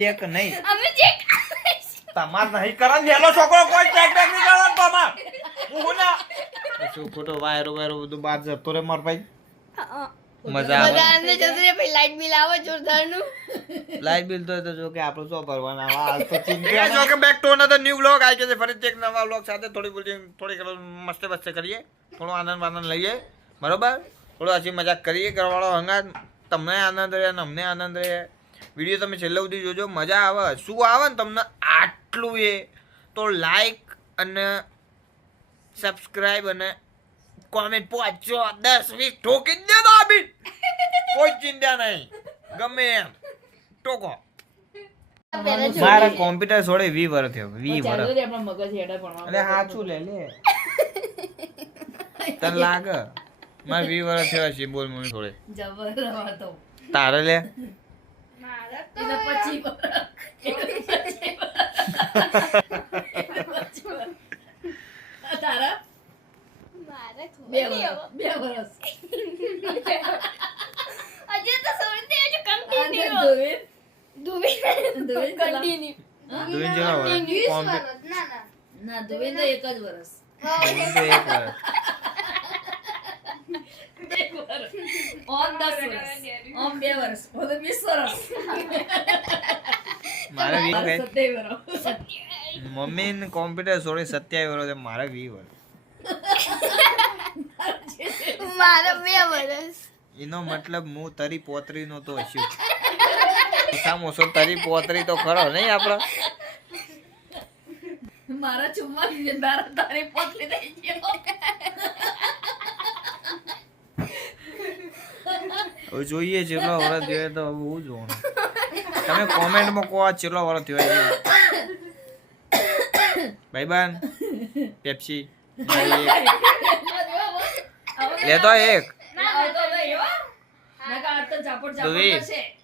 Check નહીં અમે check તમાર નહીં કરન નેલો છોકરો કોઈ ચેક બેક નહીં કરવાનું તમાર હું ના શું ખોટો વાયરો બધું બાદ જતો રે માર ભાઈ મજા આવે અમે જતું રે ભાઈ લાઈટ બિલ આવે જોરદારનું લાઈટ બિલ તો જો કે આપણો શું ભરવાના હાલ તો ચિંતા જો કે back to another new vlog આવી ગયો છે ફરી એક નવા વ્લોગ સાથે થોડી મસ્ત કરીએ થોડો આનંદ લઈએ બરોબર થોડો હસી મજાક કરીએ કરવાળો હંગાત તમને આનંદ રહે અને અમને આનંદ રહે વિડીયો તમે છેલ્લે સુધી જોજો મજા આવે શું આવે ને તમને આટલું એ તો લાઈક અને સબસ્ક્રાઇબ અને કોમેન્ટ 5 10 20 ઠોકી જ દે બી કોઈ ચિંતા નહીં ગમે એમ ટોકો મારા કોમ્પ્યુટર છોડે 20 વર્ષ થયો 20 વર્ષ અરે હાચું લે તને લાગે મારે 20 વર્ષ થયો છે બોલ મને છોડે જબર હતો તારે લે એના પછી તારા મારે બે વર્ષ અજે તો સોનતે જો કન્ટિન્યુ દોવેર દુબી દોવેર કન્ટિન્યુ દુબી જેવા વર્ષ ના દોવેર તો એક જ વર્ષ ઓમ 10 વર્ષ ઓમ 2 વર્ષ ઓમ 20 વર્ષ મારે 20 27 વર્ષ મમ્મી ને કોમ્પ્યુટર છોડે 27 વર્ષ મારે 20 વર્ષ મારે 2 વર્ષ એનો મતલબ હું તરી પોતરી નો તો હશું સામોસો તરી પોતરી તો ખરો નહીં આપણો મારા ચુમ્મા તારા તારી પોતલી થઈ ગયો હવે જોઈએ જેટલો વર્ષ જોઈએ તો હવે હું જોવાનું તમે કોમેન્ટમાં કહો કેટલો વર્ષ થયો છે ભાઈબાન પેપ્સી લેતો એક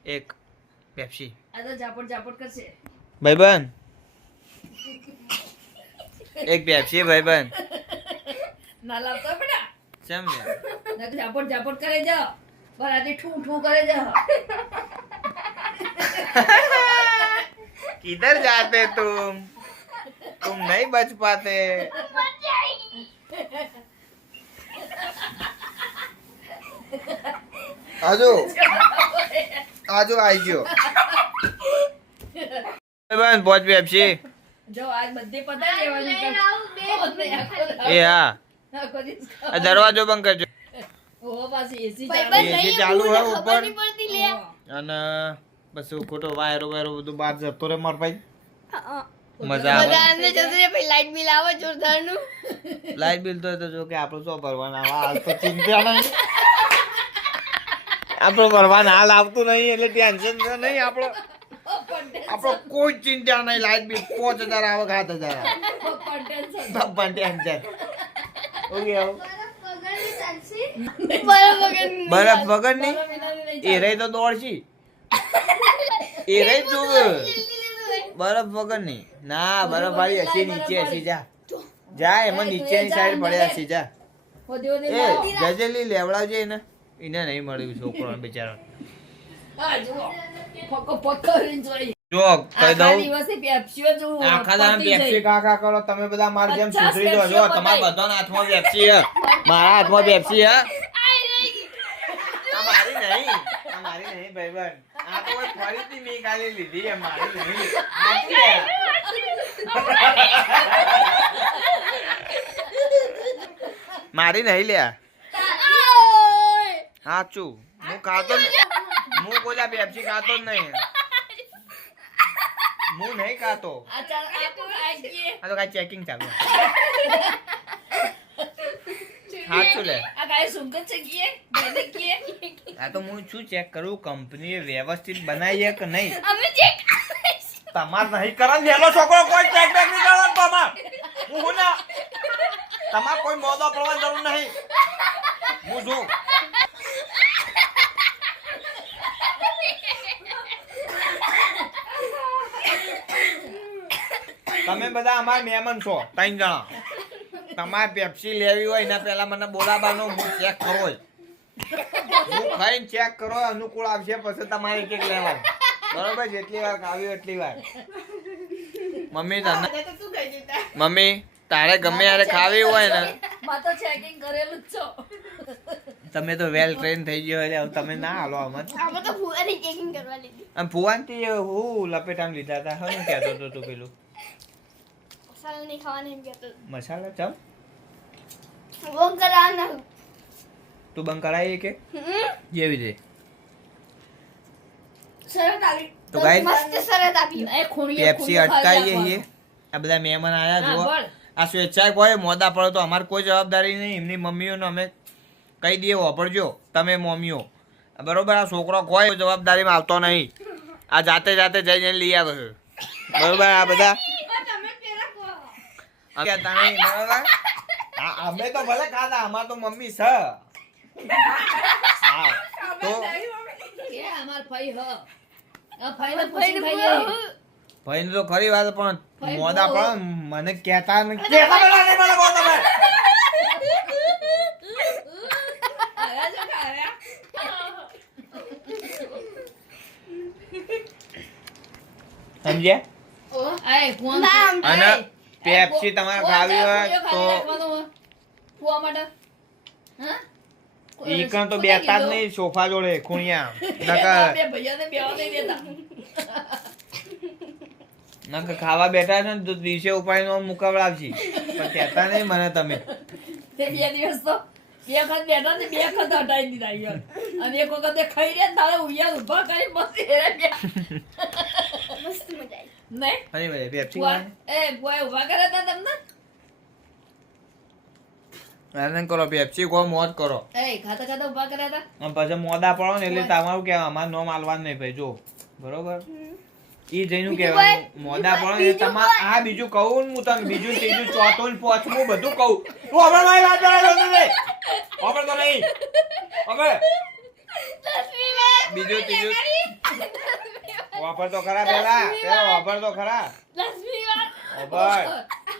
એક પેપ્સી ભાઈબાન એક પેપ્સી ભાઈબાન ના લાવતો બેટા કેમ લે ઝાપટ કરે જાઓ બરાતી ઠૂ કરે જાઓ किधर जाते तुम नहीं बच पाते आजो आई गयो बहन पहुंच पेप्सी જો આજ બધી પતા લેવાની ए हाँ दरवाजो बंद करजो ઓ પાછી એસી એસી ચાલુ હે ઉપર નહીં પડતી લે અને બસ ખોટો વાયરો બધું બાદ જતો રે માર ભાઈ મજા આવે અમે જતું રે ભાઈ લાઈટ બિલ આવે જોરદારનું લાઈટ બિલ તો જો કે આપણો શું ભરવાના હાલ તો ચિંતા નહીં આપણો ભરવાના હાલ આવતું નહીં એટલે ટેન્શન નહીં આપણો કોઈ ચિંતા નહીં લાઈટ બિલ 5000 આવે 7000 આવે પપ્પા ટેન્શન ઓકે બરફ વગર ની એ રહી તો દોડશી એ રહી તું બરફ વગર ની ના બરફ વાળી હસી નીચે હસી જા એમાં નીચેની સાઈડ પડે હસી જા એ જજેલી લેવડાવજે એને નહીં મળ્યું છોકરો બિચારો જો કહી દઉં આખા દામ પેપ્સી કાકા કરો તમે બધા મારી જેમ સુધરી દો જો તમારા બધાના હાથમાં પેપ્સી હે મારા હાથમાં પેપ્સી હે મારી નહીં ભાઈબંધ આ તો ફરીથી મેં કાલે લીધી હે મારી નહીં મારી નહીં લ્યા સાચું હું ખાતો હું કોઈ પેપ્સી ખાતો જ નહીં હું નહીં ખાતો આ તો કઈ ચેકિંગ ચાલુ સાચું લે આ તો હું શું ચેક કરું કંપનીએ વ્યવસ્થિત બનાવી કે નહીં અમે ચેક તમાર નહીં કરન નેલો છોકરો કોઈ ચેક બેક નહીં કરવાનું તમાર હું ના તમાર કોઈ મોદો પડવાની જરૂર નહીં હું છું તમે બધા અમારા મહેમાન છો 3 જણા તમારે પેપ્સી લેવી હોય એના પહેલા મને બોલાવવાનો હું ચેક કરો હું ખાઈને ચેક કરો અનુકૂળ આવશે પછી તમારે એક લેવાનું બરોબર જેટલી વાર ખાવી હોય એટલી વાર મમ્મી તને તો તું કહી દેતા મમ્મી તારે ગમે યારે ખાવી હોય ને માં તો ચેકિંગ કરેલું જ છો. તમે તો વેલ ટ્રેન થઈ ગયો એટલે હવે તમે ના હાલો આમાં આમાં તો ફુવારી ચેકિંગ કરવા લીધી આમ ફુવાનથી હું લપેટામ લીધા હતા હવે હું કહેતો હતો તું પેલું મસાલા નહીં ખાવાના એમ કહેતો મસાલા ચમ वो कराना તું બંધ કરાવી કે જેવી છે શરત આવી. તો ગાઈસ મસ્ત શરત આપી એ ખૂણીએ પેપ્સી અટકાઈએ છીએ આ બધા મહેમાન આયા હા, જુઓ બોલ. આ સ્વેચ્છાએ કોઈ મોદા પડો તો અમારે કોઈ જવાબદારી નહીં એમની મમ્મીઓને અમે કહી દઈએ વાપરજો તમે મમ્મીઓ બરોબર આ છોકરો કોઈ જવાબદારીમાં આવતો નહીં આ જાતે જાતે જઈને લઈ આવે છે બરોબર આ બધા કહેતા નહીં, બરોબર અમે તો ભલે ખાધા અમાર તો મમ્મી છે હા તો એ અમાર ફઈ હ આ ફઈને પૂછીને ખાઈએ. ભાઈ તો ખરી વાત પણ ભાઈ મોદા બહુ. પણ મને કહેતા નહીં કહેતા પેલા નહીં મને કહો તમે આયા જો ખાયા. સમજ્યા આય ફોન નામ અને આય. પેપ્સી તમારે ખાવી હોય તો ફુવા માટે હા ઈકણ તો બેઠા જ નહીં સોફા જોડે ખૂણિયા બે ભૈયાને બેવા નહીં દેતા. નકર ખાવા બેઠા છે ને તો દિવસે ઉપાડીને મુકાવડાવશી પણ કહેતા નહીં મને તમે તે બે દિવસ તો બે વખત બેઠા ને બે વખત હટાવી દીધા યાર. અને એક વખત એ ખાઈ રહ્યા ને તારે ઉయ్యాలు ઊભા કરી બસી રે બે. મસ્ત મજા આવી નહીં અરે ભાઈ પેપ્સી ફુવા ફુવા ઊભા કર્યા હતા તમને. આનંદ કરો પેપ્સી કો મોજ કરો એ ખાતા ખાતા ઊભા કર્યા હતા. અને પછી મોદા પડો ને એટલે તમારું કે અમારે નો માલવાનું નહીં ભાઈ જો બરોબર ઈ જઈનું કહેવાનું મોદા પડો ને તમારે આ બીજું કહું ને હું તમે બીજું ત્રીજું ચોથું ને પાંચમું બધું કહું તું હવે મારી વાત કરે છો તમે ખબર તો નહીં હવે બીજું ત્રીજું વાપર તો ખરા પેલા વાપર તો ખરા દસમી વાર વાપર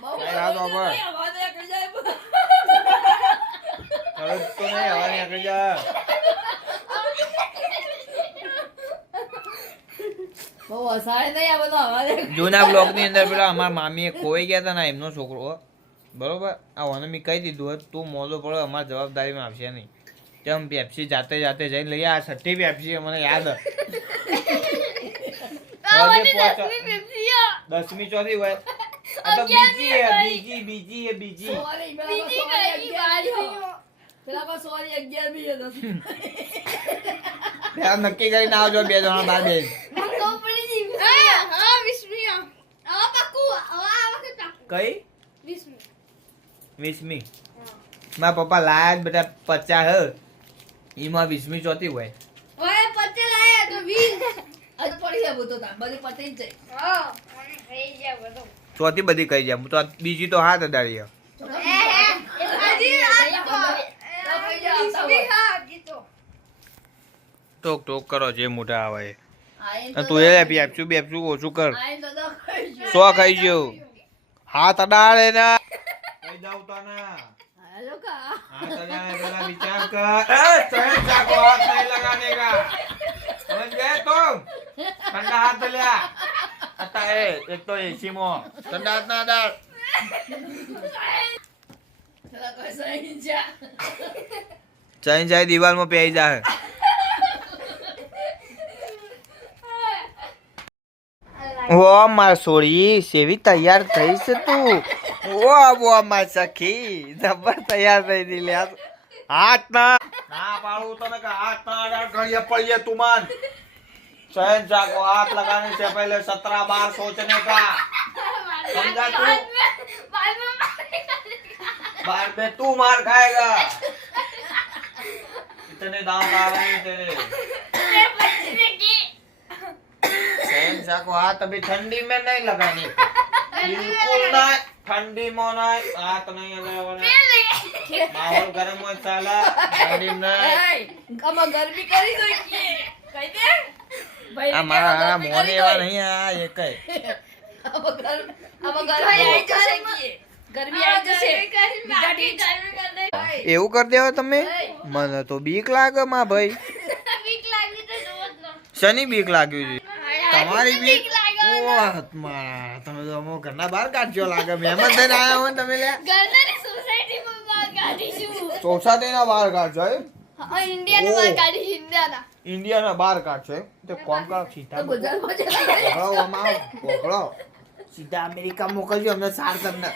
બહુ કઈ રાત વાપર અવાજ નીકળી જાય. તરત તો નહીં હવા નીકળી જાય બહુ હસાય નહીં આ બધો અવાજ. જૂના બ્લોગ ની અંદર પેલા અમારા મામી ખોઈ ગયા હતા ને એમનો છોકરો બરોબર આ ઓને મેં કહી દીધું હતું તું મોલો પડો અમારી જવાબદારીમાં આવશે નહીં તેમ પેપ્સી જાતે જાતે જઈને લઈ આ છઠ્ઠી પેપ્સી મને યાદ દસમી ચોથી હોય આ તો બીજી સોરી, પેલા કો સોરી 11 બી હતો. નક્કી કરીને આવજો બે જણા બાર બે કઈ 20મી મારા પપ્પા લાયા જ બધા 50 હ એમાં 20મી ચોથી હોય આજ પડી જાય બધો તા બધી પતી જ જાય. ચોથી બધી કહી જાય તો બીજી તો હાથ અડાડી ટોક ટોક કરો જે મોટા આવે એ. અને તું એ પેપ્સું બેપ્સું ઓછું કર સો ખાઈ ગયો હાથ અડાડે ને કહી દઉં તને हाथ लगाने वाला विचार कर चैन चाको हाथ नहीं लगाने का समझ गए तुम ठंडा हाथ लिया आता है एक तो एसी में ठंडा हाथ ना डाल चैन चाहे दीवार में पे जा है वो मार सोरी सेवी तैयार થઈ છે તું वो मार सखी जबर तैयार થઈ दी ले हाथ ना पाड़ू तो मैं हाथ ना अड़ाड़ घड़िया पड़िए तुमान चैन जाको हाथ लगाने से पहले 17 बार सोचने का समझा तू बार में तू मार खाएगा इतने दांत आ रहे हैं तेरे चैन जाको हाथ अभी ठंडी में नहीं लगाने का बिल्कुल नहीं ठंडी में नहीं हाथ नहीं लगाना माहौल गर्म हो साला ठंडी में नहीं આમાં ગરમી કરી દો કે કહી દે ભાઈ આ મારા મોને એવા નહીં આ એકય આમાં ગરમી આવી જશે કે ગરમી આવી જશે બીજા ટીચ એવું કરી દેવો તમે મને તો બીક લાગે માં ભાઈ શની બીક લાગ્યું છે તમારી બીક બીક લાગે ઓહ મારા તમે તો અમો ઘરના બહાર કાઢજો લાગે મહેમાન થઈને આયા હોય ને તમે લે ઘરની સોસાયટીમાં બહાર કાઢીશું સોસાયટીના બહાર કાઢજો એમ ઇન્ડિયાના બહાર કાઢીશું ઇન્ડિયાના ઇન્ડિયાના બહાર કાઢશો એમ તો કોમ કરો તો સીધા ગુજરાતમાં છે. પકડો આમાં પકડો સીધા અમેરિકા મોકલજો અમને સાર તમને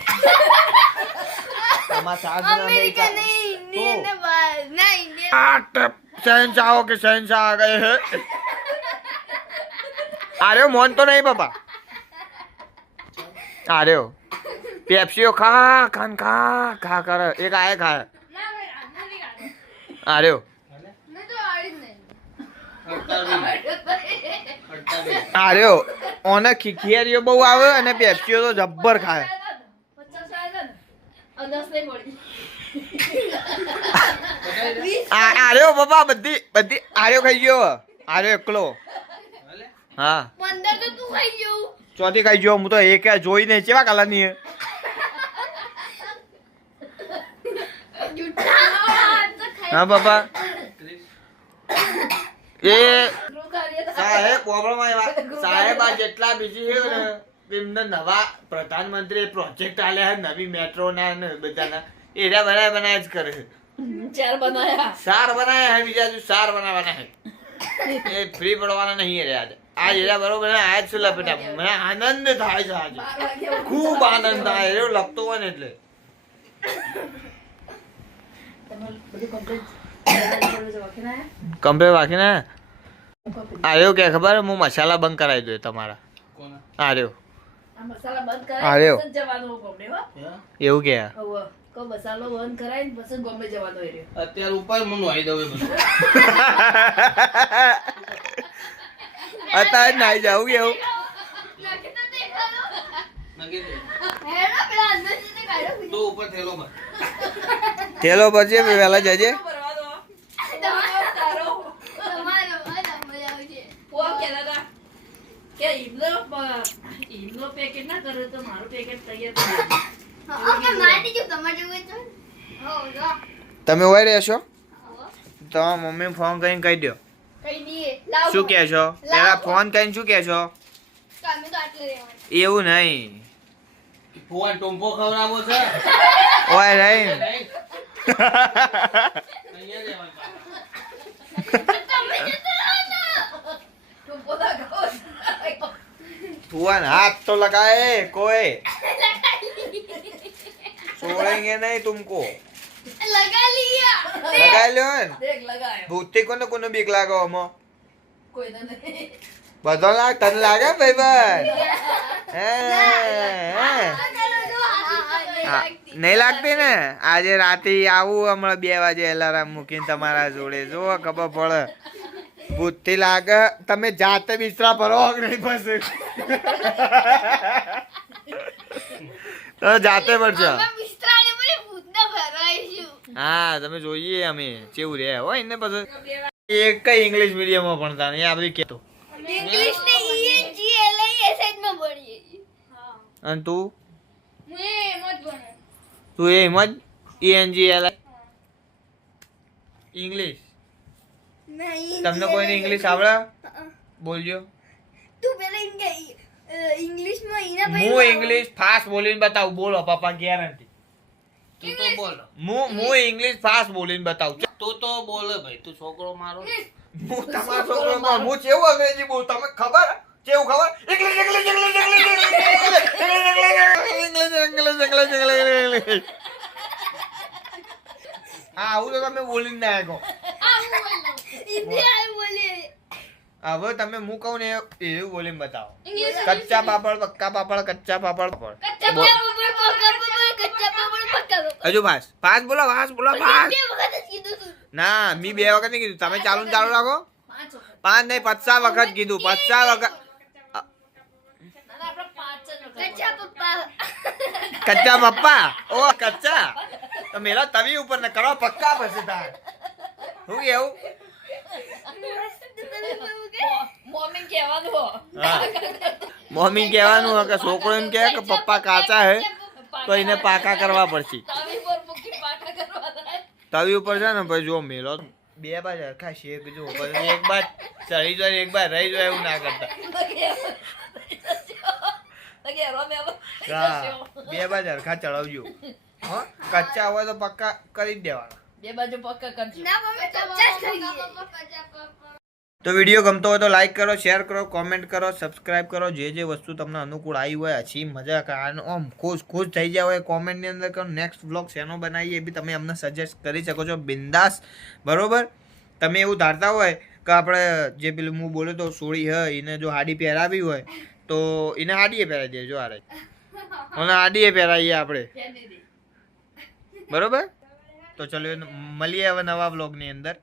તમારા સાર તમને અમેરિકા નહીં ઇન્ડિયાના બહાર ના ઇન્ડિયા शहनशाह हो के शहनशाह आ गए हैं अरे मोहन तो नहीं पापा आ रहे हो पेप्सी हो खा खान खा खा कर एक आए खा ના ભાઈ આના નહીં કાઢો आ रहे हो મેં તો આડી જ નહીં आ रहे हो ओने खिखियारीઓ બહુ આવે અને પેપ્સીઓ તો જબ્બર ખાય 50 આયા ને અને 10 નહીં મળી. આ રહ્યો બાબા બધી બધી આ રહ્યો ખાઈ ગયો આ રહ્યો એકલો હા 15 તો તું ખાઈ ગયું ચોથી ખાઈ ગયો હું તો એક જોઈ નહીં કેવા કલરની હે જૂઠા તો ખાઈ હા બાબા એ રોકારીએ તો સાહેબ પ્રોબ્લેમ સાહેબ આ જેટલા બીજી છે ને એમને નવા પ્રધાનમંત્રી પ્રોજેક્ટ આલ્યા છે નવી મેટ્રો ના ને બધાના એરા બનાય જ કરે છે ચાર બનાયા. સાર બનાયા है બીજા जो सार बनावाना है ये फ्री पड़वाना नहीं है आज आज एरा बरोबर है आज से लपेटा મને આનંદ થાય છે આજે 12 વાગે ખૂબ આનંદ થાય એવું લગતો હોય ને એટલે તમારું બધું complete કંપે વાકીને આર્યો કે ખબર હું મસાલા બંધ કરાવી દઉં તમારા આર્યો આ મસાલા બંધ આ કરાય રહ્યો. પછી જ જવાનું ગમે હો. એવું કે હવે કો મસાલો બંધ કરાય ને પછી ગમે જવાનું એ રહ્યો. અત્યારે ઉપર મને વાઈ દઉં એ બધું અત્યારે નાઈ જાવું કેવું નાખી તો દેખાડો નક્કી છે. હેડો પેલા અંદરથી તે કાઢો તો ઉપર થેલો માં થેલો પછી વહેલા જજે ભરવા દો. તમારો તારો તમારો મજા આવશે પોવા કેલા હતા કે ઈમનો પેકેટ ના કરે તો મારું પેકેટ તૈયાર થઈ જાય. ઓકે મારી દીજો તમારે જેવું તો હો જો તમે હોય રહેશો હો તમારા મમ્મી ફોન કરીને કહી દો કઈ દીએ લાવ શું કહે છો પેલા ફોન કરીને શું કહે છો કામે તો આટલે રહેવાનું એવું નહીં ફોન ટોમ્પો ખવડાવો છે ઓય નહીં નહીં. અહીંયા રહેવાનું પાછું. તમે જતો રહો ને તું પોતા ખાઓ. તુઆન हाथ तो लगाए कोई छोड़ेंगे नहीं तुमको લગા લિયા લગાઈ લો ને દેખ લગાયો. ભૂતથી કોને બીક લાગો અમો કોઈને નહીં. બધો લાગ તને લાગે ભાઈબંધ હે નહીં લાગતી ને આજે રાતે આવું હમણાં 2 વાગે એલાર્મ મૂકીને તમારા જોડે જો ખબર પડે ભૂતથી લાગે તમે જાતે બિસ્તરા ભરો નહીં પછી તમે જાતે ભરજો અમે મિસ્ત્રાને મને ભૂતના ભરાઈશું હા તમે જોઈએ અમે કેવું રે હોય ને પછી એક કઈ ઇંગ્લિશ મીડિયમમાં ભણતા ને આ બધી કેતો ઇંગ્લિશ ને ઈએનજી એલઆઈ એ સાઈડ માં ભણીએ છીએ હા અને તું હું એમ જ ભણે તું એમ જ ENGL ઇંગ્લિશ નહીં તમને કોઈને ઇંગ્લિશ આવડે બોલજો તું પેલા ઇંગ્લિશ માં ઈના હું ઇંગ્લિશ ફાસ્ટ બોલીને બતાવું બોલો પપ્પા ગેરંટી તું તો બોલ હું ઇંગ્લિશ ફાસ્ટ બોલીને બતાવું તું તો બોલ ભાઈ તું છોકરો મારો હું તમારો છોકરો માં હું કેવું અંગ્રેજી બોલ તમે ખબર કેવું ખબર ઇંગ્લિશ ઇંગ્લિશ ઇંગ્લિશ ઇંગ્લિશ હા આવું તો તમે બોલીને ના આગો આ હું બોલું હિન્દી આ બોલે હવે તમે હું કહું ને એવું બોલીને બતાવો ઇંગ્લિશ કચ્ચા પાપડ પક્કા પાપડ કચ્ચા પાપડ કચ્ચા પાપડ કચ્ચા પાપડ પક્કા હજુ પાસ બોલો પાસ બે વખત જ કીધું તું ના મી 2 વખત નહીં કીધું તમે ચાલુ રાખો 5 વખત. 5 નહીં 50 વખત કીધું 50 વખત ના, ના, આપણે 5 જ વખત. કચ્ચા પપ્પા કચ્ચા પપ્પા ઓ કચ્ચા તો મેલા તવી ઉપર ને કરો પક્કા પછી તાર હું કેવું મમ્મીને કહેવાનું હો. હા મમ્મી કહેવાનું હોય કે છોકરો એમ કહે કે પપ્પા કાચા હે તો એને પાકા કરવા પડશે તાવી પર મૂકી પાકા કરવાના. તવી ઉપર છે ને ભાઈ જો મેલો બે બાજ હરખા શેકજો પછી એક બાજ ચડી જાય ને એક બાજ રહી જાય એવું ના કરતા હા બે બાજ હરખા ચડાવજો હો કચ્ચા હોય તો પક્કા કરી જ દેવાના બે બાજુ પક્કા કરજો ના મમ્મી કચ્ચા જ ખાઈએ તો વિડીયો ગમતો હોય તો લાઈક કરો શેર કરો કોમેન્ટ કરો સબસ્ક્રાઇબ કરો જે જે વસ્તુ તમને અનુકૂળ આવી હોય હસી મજાક આમ ખુશ થઈ જાય હોય કોમેન્ટની અંદર કરો નેક્સ્ટ વ્લોગ શેનો બનાવીએ એ બી તમે અમને સજેસ્ટ કરી શકો છો બિંદાસ બરોબર તમે એવું ધારતા હોય કે આપણે જે પેલું હું બોલ્યો તો સોળી હ એને જો હાડી પહેરાવી હોય તો એને હાડીએ પહેરાવી દેજો આરે અને હાડીએ પહેરાવીએ આપણે બરોબર તો ચલો મળીએ હવે નવા વ્લોગની અંદર